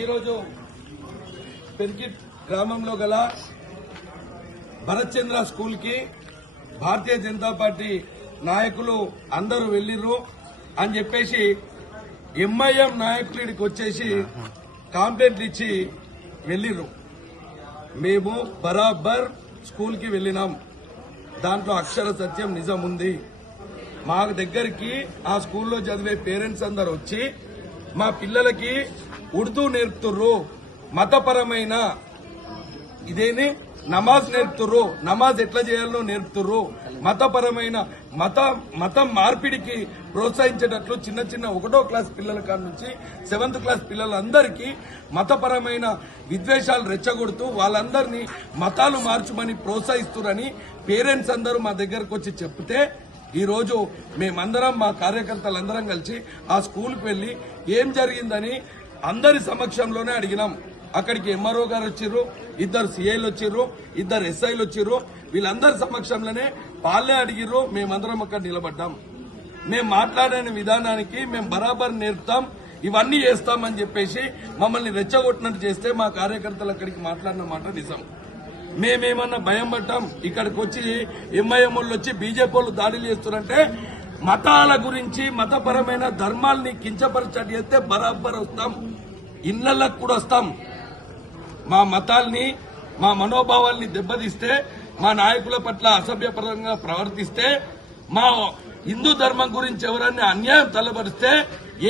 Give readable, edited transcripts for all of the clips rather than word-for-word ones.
ఈరోజు పెరికిట్ గ్రామంలో గల భరత్ చంద్ర స్కూల్ కి భారతీయ జనతా పార్టీ నాయకులు అందరూ వెళ్లిర్రు అని చెప్పేసి ఎంఐఎం నాయకులు ఇక్కడికి వచ్చేసి కంప్లైంట్లు ఇచ్చి వెళ్లిర్రు. మేము బరాబర్ స్కూల్ కి వెళ్లినాం. దాంట్లో అక్షర సత్యం నిజం ఉంది. మా దగ్గరికి ఆ స్కూల్లో చదివే పేరెంట్స్ అందరు వచ్చి మా పిల్లలకి ఉర్దూ నేర్పుతుర్రు, మతపరమైన ఇదేని నమాజ్ నేర్పుతుర్రు, నమాజ్ ఎట్లా చేయాలో నేర్పుతుర్రు, మతపరమైన మతం మార్పిడికి ప్రోత్సహించేటట్లు చిన్న చిన్న 1వ క్లాస్ పిల్లల కాడ నుంచి 7th క్లాస్ పిల్లలందరికీ మతపరమైన విద్వేషాలు రెచ్చగొడుతూ వాళ్ళందరినీ మతాలు మార్చుమని ప్రోత్సహిస్తురని పేరెంట్స్ అందరూ మా దగ్గరకు వచ్చి చెప్తే ఈ రోజు మేమందరం మా కార్యకర్తలందరం కలిసి ఆ స్కూల్కి వెళ్లి ఏం జరిగిందని అందరి సమక్షంలోనే అడిగినాం. అక్కడికి ఎంఆర్ఓ గారు వచ్చిర్రు, 2 సిఐలు వచ్చిర్రు, 2 ఎస్ఐలు వచ్చిర్రు. వీళ్ళందరి సమక్షంలోనే వాళ్ళే అడిగిర్రు. మేమందరం అక్కడ నిలబడ్డాం. మేము మాట్లాడిన విధానానికి మేము బరాబర్ నేర్పుతాం, ఇవన్నీ చేస్తామని చెప్పేసి మమ్మల్ని రెచ్చగొట్టినట్టు చేస్తే మా కార్యకర్తలు అక్కడికి మాట్లాడిన మాట నిజం. మేమేమన్నా భయం పట్టాం? ఇక్కడికి వచ్చి ఎంఐఎం వాళ్ళు వచ్చి బీజేపీ వాళ్ళు దాడులు చేస్తున్నారంటే మతాల గురించి మతపరమైన ధర్మాల్ని కించపరచడం చేస్తే బరాబర్ వస్తాం, ఇళ్లకు కూడా వస్తాం. మా మతాల్ని మా మనోభావాల్ని దెబ్బతీస్తే, మా నాయకుల పట్ల అసభ్యపరంగా ప్రవర్తిస్తే, మా హిందూ ధర్మం గురించి ఎవరన్నా అన్యాయం తలపరిస్తే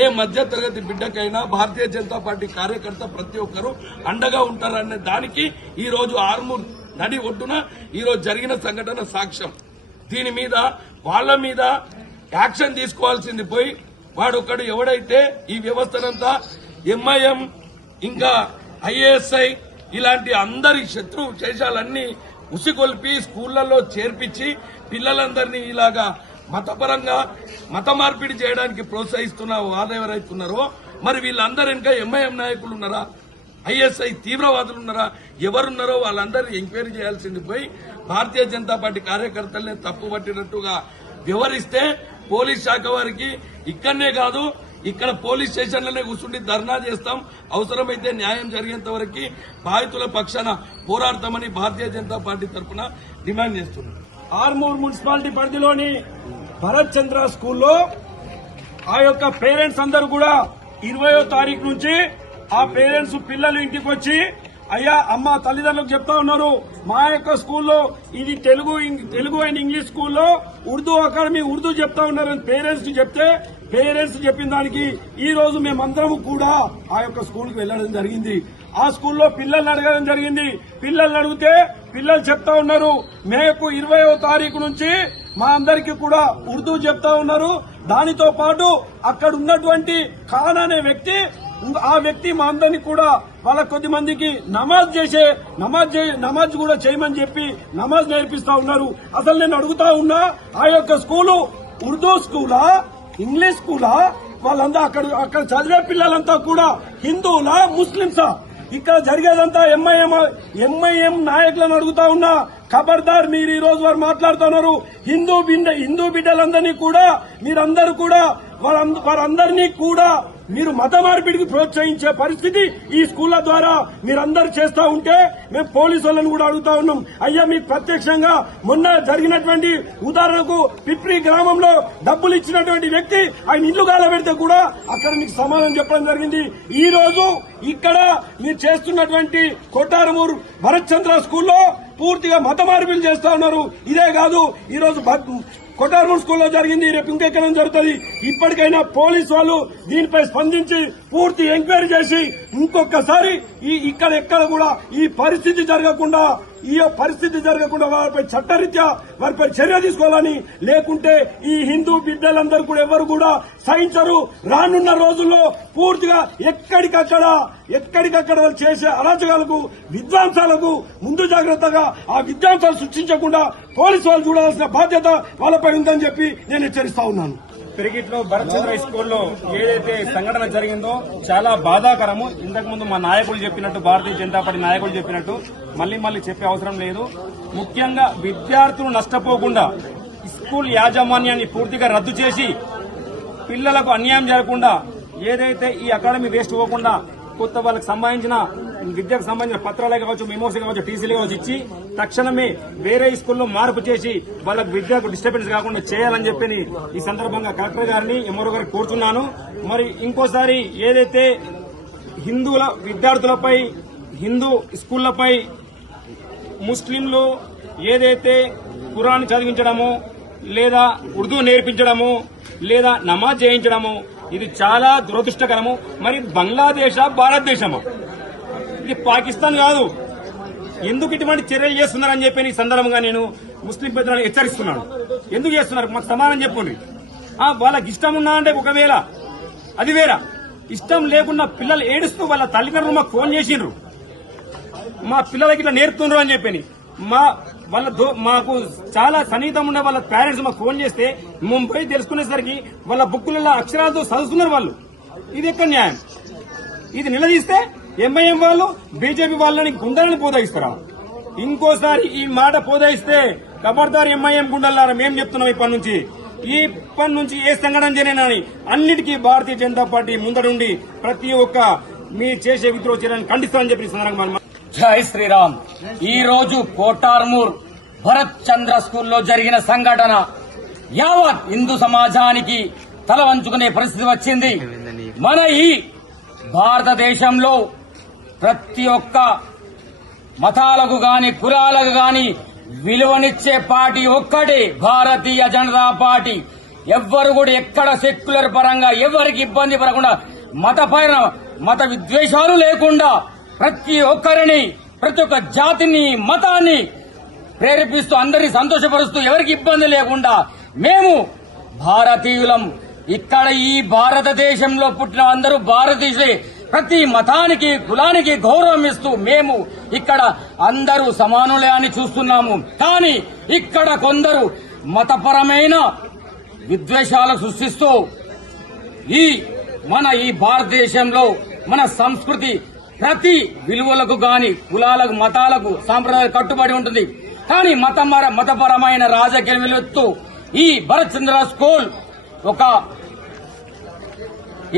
ఏ మధ్య తరగతి బిడ్డకైనా భారతీయ జనతా పార్టీ కార్యకర్త ప్రతి ఒక్కరూ అండగా ఉంటారనే దానికి ఈ రోజు ఆర్మూర్ నడి ఒడ్డున ఈ రోజు జరిగిన సంఘటన సాక్ష్యం. దీని మీద వాళ్ళ మీద యాక్షన్ తీసుకోవాల్సింది పోయి వాడొక్కడు ఎవడైతే ఈ వ్యవస్థనంతా ఎంఐఎం ఇంకా ఐఏఎస్ఐ ఇలాంటి అందరి శత్రు చేశాలన్నీ ఉసిగొల్పి స్కూళ్లలో చేర్పించి పిల్లలందరినీ ఇలాగా మతపరంగా మత మార్పిడి చేయడానికి ప్రోత్సహిస్తున్న వారు ఎవరైతున్నారో మరి వీళ్ళందరూ ఇంకా ఎంఐఎం నాయకులు ఉన్నారా, ఐఎస్ఐ తీవ్రవాదులు ఉన్నారా, ఎవరున్నారో వాళ్ళందరినీ ఎంక్వైరీ చేయాల్సింది పోయి భారతీయ జనతా పార్టీ కార్యకర్తలనే తప్పు పట్టినట్టుగా వ్యవహరిస్తే పోలీస్ శాఖ వారికి ఇక్కడనే కాదు ఇక్కడ పోలీస్ స్టేషన్లనే కూర్చుండి ధర్నా చేస్తాం, అవసరమైతే న్యాయం జరిగేంత వరకు బాధితుల పక్షాన పోరాడతామని భారతీయ జనతా పార్టీ తరఫున డిమాండ్ చేస్తున్నాం. ఆర్మూర్ మున్సిపాలిటీ పరిధిలోని భరత్ చంద్ర స్కూల్లో ఆ యొక్క పేరెంట్స్ అందరూ కూడా 20వ తారీఖు నుంచి ఆ పేరెంట్స్ పిల్లలు ఇంటికి వచ్చి అయ్యా అమ్మ తల్లిదండ్రులకు చెప్తా ఉన్నారు, మా యొక్క స్కూల్లో ఇది తెలుగు అండ్ ఇంగ్లీష్ స్కూల్లో ఉర్దూ అకాడమీ ఉర్దూ చెప్తా ఉన్నారని పేరెంట్స్ చెప్తే పేరెంట్స్ చెప్పిన దానికి ఈ రోజు మేమందరం కూడా ఆ యొక్క స్కూల్కి వెళ్లడం జరిగింది. ఆ స్కూల్లో పిల్లల్ని అడగడం జరిగింది. పిల్లల్ని అడిగితే పిల్లలు చెప్తా ఉన్నారు, మేకు 20వ తారీఖు నుంచి మా అందరికీ కూడా ఉర్దూ చెప్తా ఉన్నారు. దానితో పాటు అక్కడ ఉన్నటువంటి ఖాన్ అనే వ్యక్తి ఆ వ్యక్తి మా అందరినీ కూడా వాళ్ళ కొద్ది మందికి నమాజ్ కూడా చేయమని చెప్పి నమాజ్ నేర్పిస్తా ఉన్నారు. అసలు నేను అడుగుతా ఉన్నా, ఆ యొక్క స్కూలు ఉర్దూ స్కూలా ఇంగ్లీష్ స్కూలా? వాళ్ళంతా అక్కడ చదివే పిల్లలంతా కూడా హిందువులా ముస్లింసా? ఇక్కడ జరిగేదంతా ఎంఐఎం నాయకులను అడుగుతా ఉన్నా, ఖబర్దార్ మీరు ఈ రోజు వారు మాట్లాడుతున్నారు. హిందూ బిడ్డలందరినీ కూడా మీరందరూ కూడా వారందరినీ కూడా మీరు మత మార్పిడికి ప్రోత్సహించే పరిస్థితి ఈ స్కూళ్ల ద్వారా మీరందరూ చేస్తా ఉంటే మేము పోలీసు వాళ్ళని కూడా అడుగుతా ఉన్నాం. అయ్యా మీకు ప్రత్యక్షంగా మొన్న జరిగినటువంటి ఉదాహరణకు పిప్రి గ్రామంలో డబ్బులు ఇచ్చినటువంటి వ్యక్తి ఆయన ఇల్లు గాలబెడితే కూడా అక్కడ మీకు సమాధానం చెప్పడం జరిగింది. ఈ రోజు ఇక్కడ మీరు చేస్తున్నటువంటి కొట్టారమూరు భరత్ చంద్ర స్కూల్లో పూర్తిగా మత మార్పిడి చేస్తా ఉన్నారు. ఇదే కాదు ఈ రోజు కొట్టారమూరు స్కూల్లో జరిగింది, రేపు ఇంకెక్కడ జరుగుతుంది. ఇప్పటికైనా పోలీసు వాళ్ళు దీనిపై స్పందించి పూర్తి ఎంక్వైరీ చేసి ఇంకొకసారి ఎక్కడ కూడా ఈ పరిస్థితి జరగకుండా వారిపై చట్టరీత్యా వారిపై చర్య తీసుకోవాలని, లేకుంటే ఈ హిందూ బిడ్డలందరూ కూడా ఎవరు కూడా సహించరు. రానున్న రోజుల్లో పూర్తిగా ఎక్కడికక్కడ వాళ్ళు చేసే అరాచకాలకు విధ్వంసాలకు ముందు జాగ్రత్తగా ఆ విధ్వంసాలు సృష్టించకుండా పోలీసు వాళ్ళు చూడాల్సిన బాధ్యత వాళ్ళపై ఉందని చెప్పి నేను హెచ్చరిస్తా ఉన్నాను. పెరిగిట్లో భరత్ చంద్ర స్కూల్లో ఏదైతే సంఘటన జరిగిందో చాలా బాధాకరము. ఇంతకుముందు మా నాయకులు చెప్పినట్టు, భారతీయ జనతా పార్టీ నాయకులు చెప్పినట్టు మళ్లీ చెప్పే అవసరం లేదు. ముఖ్యంగా విద్యార్థులు నష్టపోకుండా స్కూల్ యాజమాన్యాన్ని పూర్తిగా రద్దు చేసి పిల్లలకు అన్యాయం జరగకుండా ఏదైతే ఈ అకాడమీ వేస్ట్ పోకుండా కొత్త వాళ్ళకి సంబంధించిన విద్యకు సంబంధించిన పత్రాలే కావచ్చు, మెమోస్ కావచ్చు, టీసీలు కావచ్చు ఇచ్చి తక్షణమే వేరే స్కూల్లో మార్పు చేసి వాళ్ళకి విద్యకు డిస్టర్బెన్స్ కాకుండా చేయాలని చెప్పి ఈ సందర్భంగా కలెక్టర్ గారిని ఎంఆర్ఓ గారిని కోరుతున్నాను. మరి ఇంకోసారి ఏదైతే హిందువుల విద్యార్థులపై, హిందూ స్కూళ్లపై ముస్లింలు ఏదైతే ఖురాన్ చదివించడము లేదా ఉర్దూ నేర్పించడము లేదా నమాజ్ చేయించడము ఇది చాలా దురదృష్టకరము. మరి బంగ్లాదేశ్ భారతదేశమా? ఇది పాకిస్తాన్ కాదు. ఎందుకు ఇటువంటి చర్యలు చేస్తున్నారని చెప్పి ఈ సందర్భంగా నేను ముస్లిం పెద్దలను హెచ్చరిస్తున్నాను. ఎందుకు చేస్తున్నారు మాకు సమానం చెప్పండి. వాళ్ళకి ఇష్టం ఉన్నా అంటే ఒకవేళ అది వేరా, ఇష్టం లేకుండా పిల్లలు ఏడుస్తూ వాళ్ళ తల్లిదండ్రులు మాకు ఫోన్ చేసిండ్రు, మా పిల్లలకి ఇట్లా నేర్పుతుండ్రు అని చెప్పి మాకు చాలా సన్నిహితం ఉండే వాళ్ళ పేరెంట్స్ మాకు ఫోన్ చేస్తే ముంబై తెలుసుకునేసరికి వాళ్ళ బుక్కులలో అక్షరాలతో చదువుతున్నారు వాళ్ళు. ఇది ఎక్కడ న్యాయం? ఇది నిలదీస్తే ఎంఐఎం వాళ్ళు బీజేపీ వాళ్ళని గుండెలను పోదాయిస్తారా? ఇంకోసారి ఈ మాట పోదాయిస్తే ఖబర్దార్ ఎంఐఎం గుండెలారా మేము చెప్తున్నాం. ఇప్పటి నుంచి ఏ సంఘటన జరిగినని అన్నిటికీ భారతీయ జనతా పార్టీ ముందడుండి ప్రతి ఒక్క మీరు చేసే విద్రోహ చర్యలను ఖండిస్తామని చెప్పి సందర్భంగా. జై శ్రీరామ్. ఈ రోజు కోటార్మూర్ భరత్ చంద్ర స్కూల్లో జరిగిన సంఘటన యావత్ హిందూ సమాజానికి తల వంచుకునే పరిస్థితి వచ్చింది. మన ఈ భారతదేశంలో ప్రతి ఒక్క మతాలకు గాని కులాలకు గాని విలువనిచ్చే పార్టీ ఒక్కటే భారతీయ జనతా పార్టీ. ఎవ్వరు కూడా ఎక్కడ సెక్యులర్ పరంగా ఎవరికి ఇబ్బంది పడకుండా మత విద్వేషాలు లేకుండా ప్రతి ఒక్కరిని, ప్రతి ఒక్క జాతిని, మతాన్ని ప్రేరేపిస్తూ అందరినీ సంతోషపరుస్తూ ఎవరికి ఇబ్బంది లేకుండా మేము భారతీయులం. ఇక్కడ ఈ భారతదేశంలో పుట్టిన అందరూ భారతీయులే. ప్రతి మతానికి కులానికి గౌరవం ఇస్తూ మేము ఇక్కడ అందరూ సమానులే అని చూస్తున్నాము. కానీ ఇక్కడ కొందరు మతపరమైన విద్వేషాలు సృష్టిస్తూ ఈ భారతదేశంలో మన సంస్కృతి ప్రతి విలువలకు గాని కులాలకు మతాలకు సాంప్రదాయాలకు కట్టుబడి ఉంటుంది. కానీ మతపరమైన రాజకీయ విలువతో ఈ భరత్ చంద్ర స్కూల్ ఒక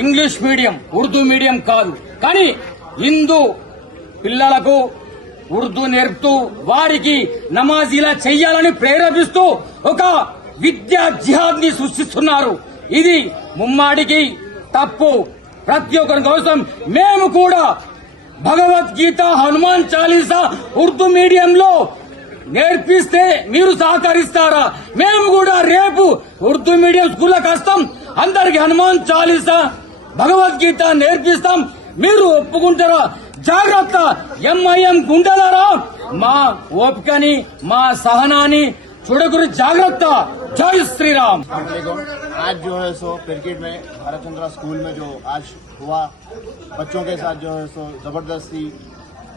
ఇంగ్లీష్ మీడియం, ఉర్దూ మీడియం కాదు. కానీ హిందూ పిల్లలకు ఉర్దూ నేర్పుతూ వారికి నమాజీలా చెయ్యాలని ప్రేరేపిస్తూ ఒక విద్యా జిహాద్ ని సృష్టిస్తున్నారు. ఇది ముమ్మాడికి తప్పు. ప్రతి ఒక్కరి కోసం మేము కూడా భగవద్గీత, హనుమాన్ చాలీసా ఉర్దూ మీడియంలో నేర్పిస్తే మీరు సహకరిస్తారా? మేము కూడా రేపు ఉర్దూ మీడియం స్కూల్కి వస్తాం, అందరికి హనుమాన్ చాలీసా భగవద్గీత నేర్పిస్తాం. మీరు ఒప్పుకుంటారా? జాగ్రత్త ఎంఐఎం గుండెలారా, మా ఓపికని మా సహనాన్ని చూడగురి జాగ్రత్త. जय श्री राम। आज जो है सो क्रिकेट में भारत चंद्रा स्कूल में जो आज हुआ, बच्चों के साथ जो है सो जबरदस्ती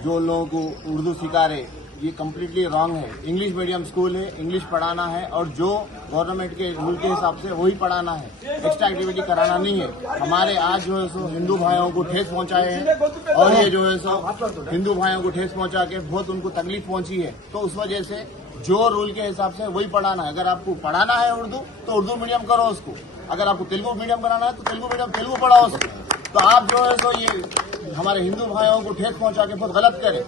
जो लोगों को उर्दू सिखा रहे, ये कम्प्लीटली रॉन्ग है। इंग्लिश मीडियम स्कूल है, इंग्लिश पढ़ाना है और जो गवर्नमेंट के रूल के हिसाब से वही पढ़ाना है, एक्स्ट्रा एक्टिविटी कराना नहीं है। हमारे आज जो है सो हिंदू भाइयों को ठेस पहुंचाए हैं और ये जो है सो हिंदू भाइयों को ठेस पहुंचा के बहुत उनको तकलीफ पहुंची है। तो उस वजह से जो रूल के हिसाब से वही पढ़ाना है। अगर आपको पढ़ाना है उर्दू तो उर्दू मीडियम करो उसको, अगर आपको तेलुगु मीडियम कराना है तो तेलुगु मीडियम तेलुगु पढ़ाओ उसको। तो आप जो है सो ये हमारे हिंदू भाइयों को ठेस पहुंचा के बहुत गलत करे।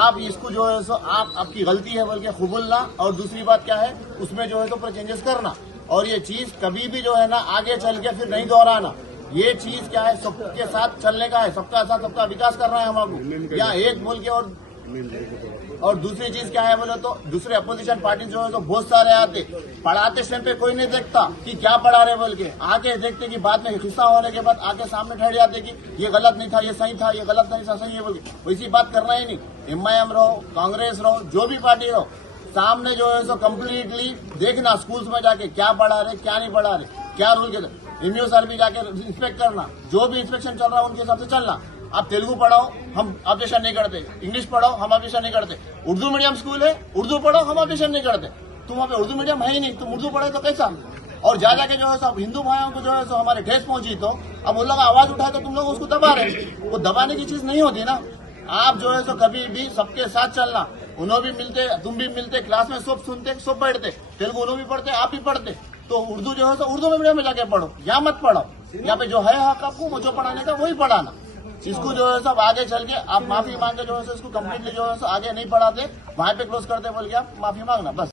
आप इसको जो है सो आपकी गलती है बल्कि कबूलना, और दूसरी बात क्या है उसमें जो है तो चेंजेस करना, और ये चीज कभी भी जो है ना आगे चल के फिर नहीं दोहराना। ये चीज क्या है, सबके साथ चलने का है, सबका साथ सबका विकास करना है हमको, या एक बोल के। और दूसरी चीज क्या है बोले तो दूसरे अपोजिशन पार्टी जो है तो बहुत सारे आते, पढ़ाते टाइम पे कोई नहीं देखता कि क्या पढ़ा रहे बोल के, आके देखते कि बाद में हिस्सा होने के बाद आके सामने ठहर जाते कि ये गलत नहीं था, ये सही था, ये गलत नहीं था, सही है बोल के। वैसी बात करना ही नहीं। एमआईएम रहो, कांग्रेस रहो, जो भी पार्टी रहो, सामने जो है सो कम्प्लीटली देखना स्कूल्स में जाके क्या पढ़ा रहे, क्या नहीं पढ़ा रहे, क्या रूल के एमयू सर भी जाके इंस्पेक्ट करना, जो भी इंस्पेक्शन चल रहा है उनके हिसाब से चलना। आप तेलुगु पढ़ाओ, हम ऑब्जेक्शन नहीं करते। इंग्लिश पढ़ाओ, हम ऑब्जेक्शन नहीं करते। उर्दू मीडियम स्कूल है, उर्दू पढ़ाओ, हम ऑब्जेक्शन नहीं करते। तुम वहाँ पे उर्दू मीडियम है ही नहीं, तुम उर्दू पढ़े तो कैसा? और जा जाके जो है सब हिंदू भाइयों को जो है सो हमारे ठेस पहुंची, तो अब उन लोग आवाज उठाए तो तुम लोग उसको दबा रहे। वो दबाने की चीज नहीं होती ना। आप जो है सो कभी भी सबके साथ चलना। उन्होंने भी मिलते, तुम भी मिलते, क्लास में सब सुनते, सब बैठते, तेलुगु उन्होंने भी पढ़ते, आप भी पढ़ते। तो उर्दू जो है सो उर्दू मीडियम में जाके पढ़ो, यहाँ मत पढ़ो। यहाँ पे जो है हक आपको जो पढ़ाने का वही पढ़ाना। इसको जो है सब आगे चल के आप माफी मांग के जो है इसको कम्प्लीटली जो है आगे नहीं बढ़ाते, वहां पे क्लोज करते बोल के आप माफी मांगना बस।